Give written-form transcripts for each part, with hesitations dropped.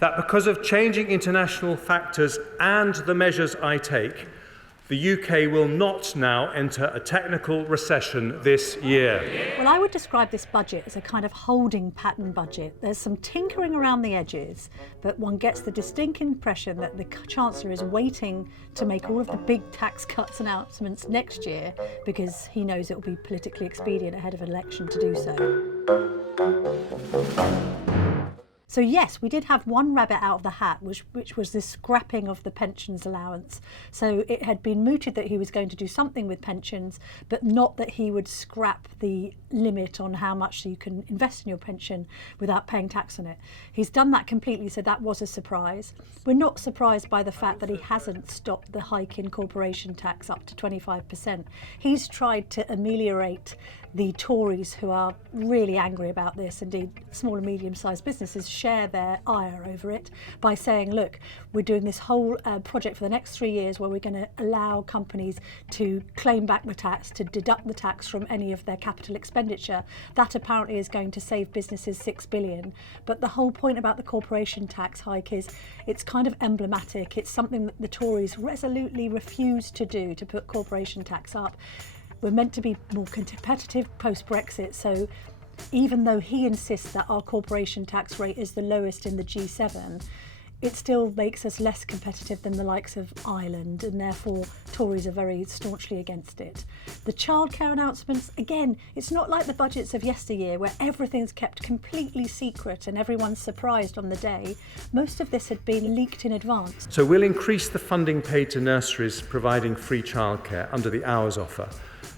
that because of changing international factors and the measures I take, the UK will not now enter a technical recession this year. Well, I would describe this budget as a kind of holding pattern budget. There's some tinkering around the edges, but one gets the distinct impression that the Chancellor is waiting to make all of the big tax cuts announcements next year because he knows it will be politically expedient ahead of an election to do so. So yes, we did have one rabbit out of the hat, which was this scrapping of the pensions allowance. So it had been mooted that he was going to do something with pensions, but not that he would scrap the limit on how much you can invest in your pension without paying tax on it. He's done that completely, so that was a surprise. We're not surprised by the fact that he hasn't stopped the hike in corporation tax up to 25%. He's tried to ameliorate the Tories, who are really angry about this. Indeed, small and medium-sized businesses share their ire over it by saying, look, we're doing this whole project for the next 3 years where we're going to allow companies to claim back the tax, to deduct the tax from any of their capital expenditure. That apparently is going to save businesses $6 billion. But the whole point about the corporation tax hike is it's kind of emblematic. It's something that the Tories resolutely refuse to do, to put corporation tax up. We're meant to be more competitive post-Brexit, so even though he insists that our corporation tax rate is the lowest in the G7, it still makes us less competitive than the likes of Ireland, and therefore Tories are very staunchly against it. The childcare announcements, again, it's not like the budgets of yesteryear where everything's kept completely secret and everyone's surprised on the day. Most of this had been leaked in advance. So we'll increase the funding paid to nurseries providing free childcare under the hours offer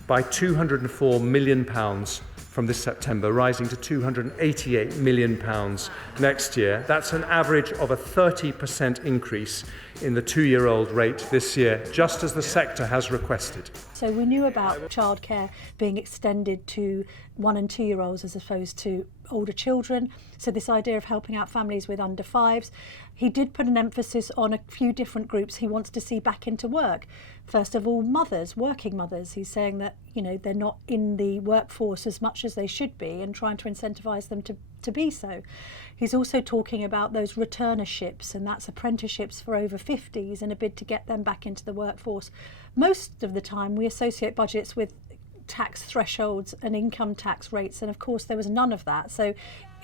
by £204 million from this September, rising to £288 million next year. That's an average of a 30% increase in the 2-year-old rate this year, just as the sector has requested. So we knew about childcare being extended to 1- and 2-year-olds as opposed to older children. So this idea of helping out families with under 5s. He did put an emphasis on a few different groups he wants to see back into work. First of all, mothers, working mothers. He's saying that, they're not in the workforce as much as they should be and trying to incentivise them to be so. He's also talking about those returnerships, and that's apprenticeships for over 50s in a bid to get them back into the workforce. Most of the time we associate budgets with tax thresholds and income tax rates, and of course there was none of that. So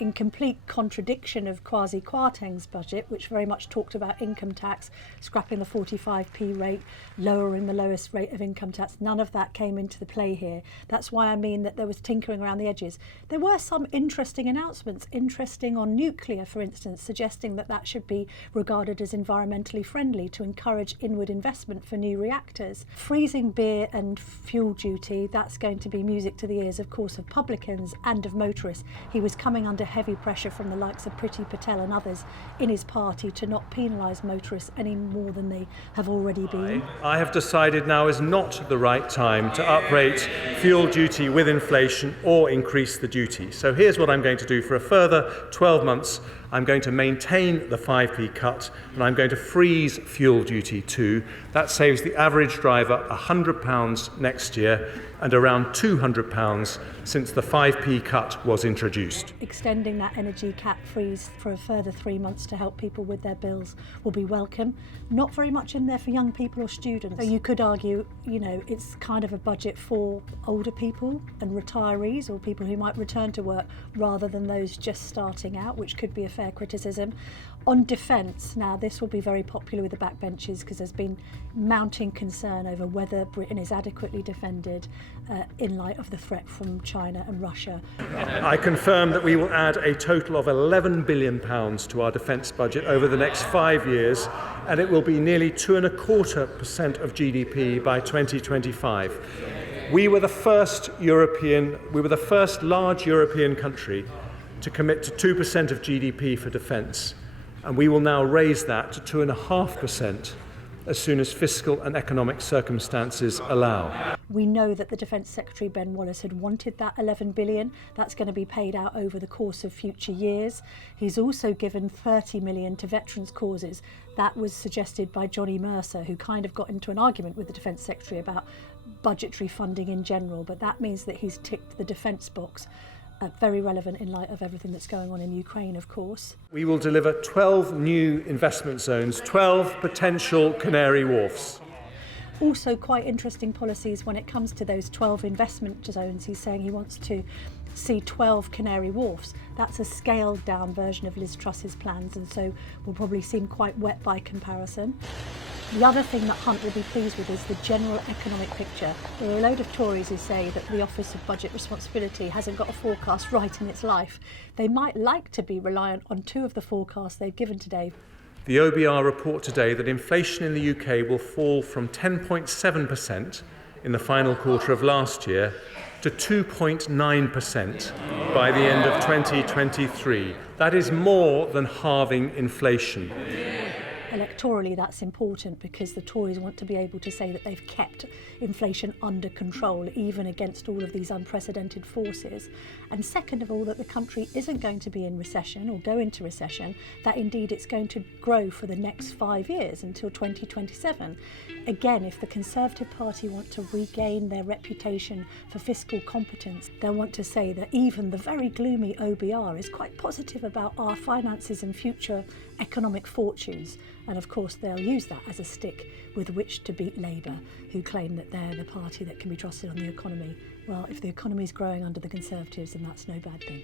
in complete contradiction of Kwasi Kwarteng's budget, which very much talked about income tax, scrapping the 45p rate, lowering the lowest rate of income tax, none of that came into the play here. That's why I mean that there was tinkering around the edges. There were some interesting announcements, interesting on nuclear, for instance, suggesting that that should be regarded as environmentally friendly to encourage inward investment for new reactors. Freezing beer and fuel duty, that's going to be music to the ears, of course, of publicans and of motorists. He was coming under heavy pressure from the likes of Priti Patel and others in his party to not penalise motorists any more than they have already been. I have decided now is not the right time to uprate fuel duty with inflation or increase the duty. So here's what I'm going to do for a further 12 months. I'm going to maintain the 5p cut, and I'm going to freeze fuel duty too. That saves the average driver £100 next year and around £200 since the 5p cut was introduced. Extending that energy cap freeze for a further 3 months to help people with their bills will be welcome. Not very much in there for young people or students. So you could argue, it's kind of a budget for older people and retirees or people who might return to work rather than those just starting out, which could be a fair criticism. On defence, now this will be very popular with the backbenchers because there's been mounting concern over whether Britain is adequately defended in light of the threat from China and Russia. I confirm that we will add a total of £11 billion to our defence budget over the next 5 years, and it will be nearly 2.25% of GDP by 2025. We were the first large European country to commit to 2% of GDP for defence, and we will now raise that to 2.5% as soon as fiscal and economic circumstances allow. We know that the Defence Secretary Ben Wallace had wanted that £11 billion. That's going to be paid out over the course of future years. He's also given £30 million to veterans' causes. That was suggested by Johnny Mercer, who kind of got into an argument with the Defence Secretary about budgetary funding in general, but that means that he's ticked the defence box. very relevant in light of everything that's going on in Ukraine, of course. We will deliver 12 new investment zones, 12 potential Canary Wharfs. Also quite interesting policies when it comes to those 12 investment zones. He's saying he wants to see 12 Canary Wharfs. That's a scaled down version of Liz Truss's plans, and so will probably seem quite wet by comparison. The other thing that Hunt will be pleased with is the general economic picture. There are a load of Tories who say that the Office of Budget Responsibility hasn't got a forecast right in its life. They might like to be reliant on two of the forecasts they've given today. The OBR report today that inflation in the UK will fall from 10.7% in the final quarter of last year to 2.9% by the end of 2023. That is more than halving inflation. Electorally, that's important because the Tories want to be able to say that they've kept inflation under control, even against all of these unprecedented forces. And second of all, that the country isn't going to be in recession or go into recession, that indeed it's going to grow for the next 5 years until 2027. Again, if the Conservative Party want to regain their reputation for fiscal competence, they'll want to say that even the very gloomy OBR is quite positive about our finances and future economic fortunes. And of course, they'll use that as a stick with which to beat Labour, who claim that they're the party that can be trusted on the economy. Well, if the economy is growing under the Conservatives, then that's no bad thing.